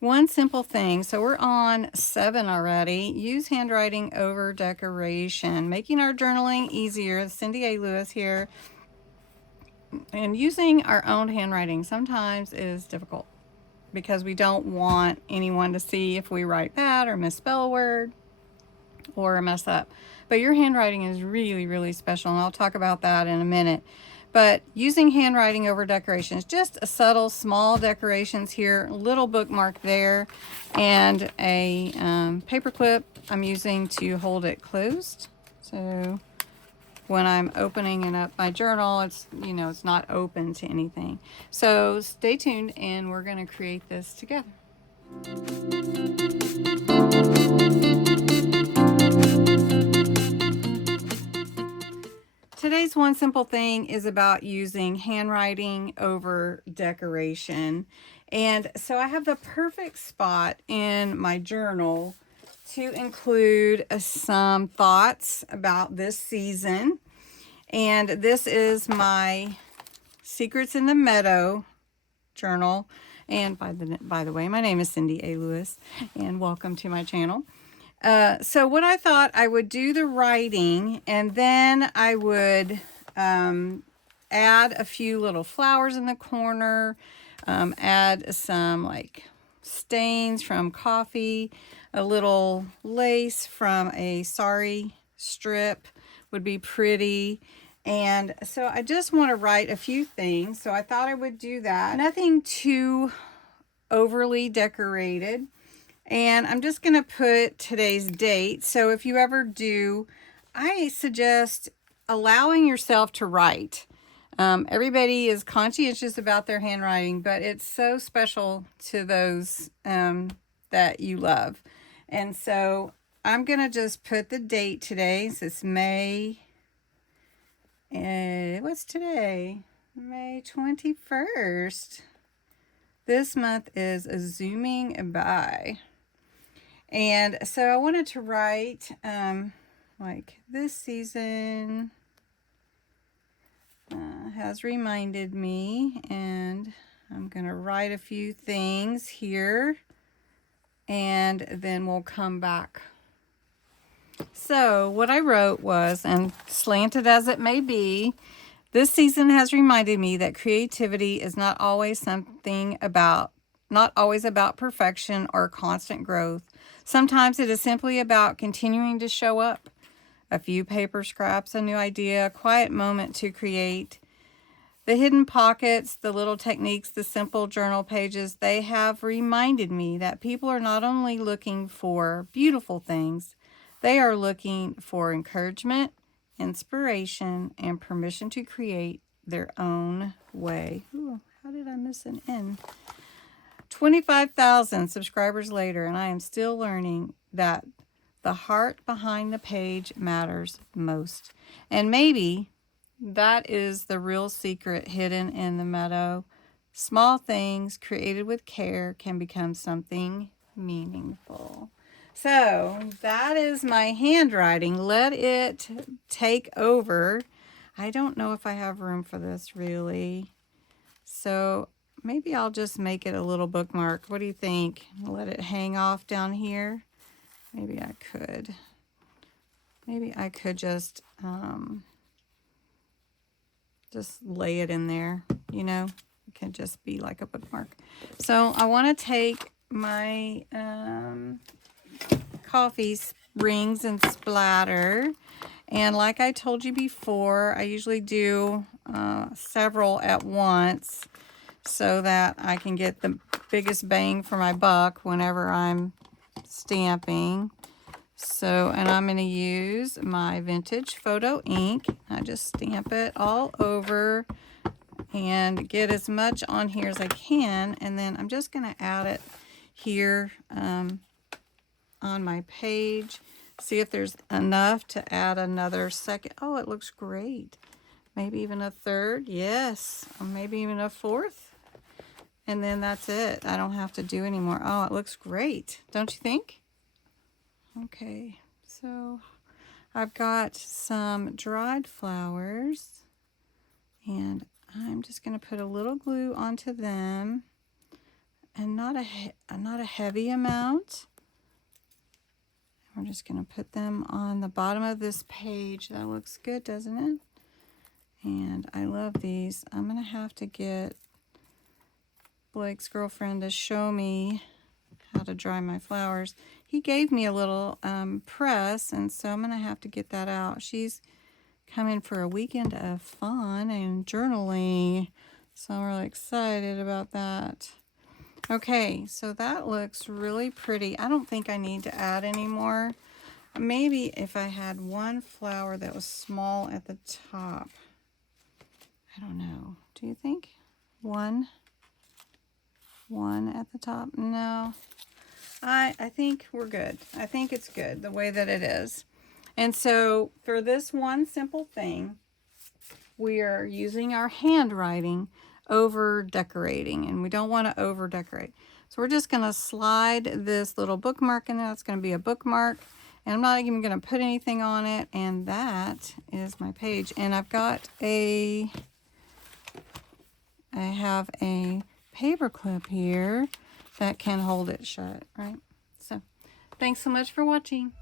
One simple thing. So we're on 7 already. Use handwriting over decoration, making our journaling easier. Cindy A. Lewis here. And using our own handwriting sometimes is difficult because we don't want anyone to see if we write bad or misspell a word or mess up. But your handwriting is really, really special, and I'll talk about that in a minute. But using handwriting over decorations, just a subtle, small decorations here, little bookmark there, and a paper clip I'm using to hold it closed. So when I'm opening it up my journal, it's, you know, it's not open to anything. So stay tuned, and we're going to create this together. Today's one simple thing is about using handwriting over decoration. And so I have the perfect spot in my journal to include some thoughts about this season. And this is my Secrets in the Meadow journal. And by the way, my name is Cindy A. Lewis, and welcome to my channel. So what I thought, I would do the writing, and then I would add a few little flowers in the corner, add some like stains from coffee, a little lace from a sari strip would be pretty. And so I just want to write a few things. So I thought I would do that. Nothing too overly decorated. And I'm just going to put today's date. So if you ever do, I suggest allowing yourself to write. Everybody is conscientious about their handwriting, but it's so special to those that you love. And so I'm going to just put the date today. So it's May. What's today? May 21st. This month is zooming by. And so I wanted to write, like, this season has reminded me, and I'm going to write a few things here, and then we'll come back. So what I wrote was, and slanted as it may be, this season has reminded me that creativity is not always about perfection or constant growth. Sometimes it is simply about continuing to show up. A few paper scraps, a new idea, a quiet moment to create. The hidden pockets, the little techniques, the simple journal pages, they have reminded me that people are not only looking for beautiful things, they are looking for encouragement, inspiration, and permission to create their own way. Ooh, how did I miss an N? 25,000 subscribers later, and I am still learning that the heart behind the page matters most. And maybe that is the real secret hidden in the meadow. Small things created with care can become something meaningful. So that is my handwriting. Let it take over. I don't know if I have room for this really. So maybe I'll just make it a little bookmark. What do you think? Let it hang off down here? Maybe I could. Maybe I could just lay it in there, you know? It can just be like a bookmark. So I want to take my coffee rings and splatter. And like I told you before, I usually do several at once so that I can get the biggest bang for my buck whenever I'm stamping. So, and I'm going to use my vintage photo ink. I just stamp it all over and get as much on here as I can. And then I'm just going to add it here on my page. See if there's enough to add another second. Oh, it looks great. Maybe even a third. Yes. Or maybe even a fourth. And then that's it. I don't have to do anymore. Oh, it looks great. Don't you think? Okay. So I've got some dried flowers. And I'm just going to put a little glue onto them. and not a heavy amount. We're just going to put them on the bottom of this page. That looks good, doesn't it? And I love these. I'm going to have to get Blake's girlfriend to show me how to dry my flowers. He gave me a little press, and so I'm going to have to get that out. She's coming for a weekend of fun and journaling, so I'm really excited about that. Okay, so that looks really pretty. I don't think I need to add any more. Maybe if I had one flower that was small at the top. I don't know. Do you think? One at the top? No. I think we're good. I think it's good the way that it is. And so for this one simple thing, we are using our handwriting over decorating, and we don't want to over decorate. So we're just going to slide this little bookmark in there. It's going to be a bookmark, and I'm not even going to put anything on it. And that is my page. And I have a paper clip here that can hold it shut, right? So thanks so much for watching.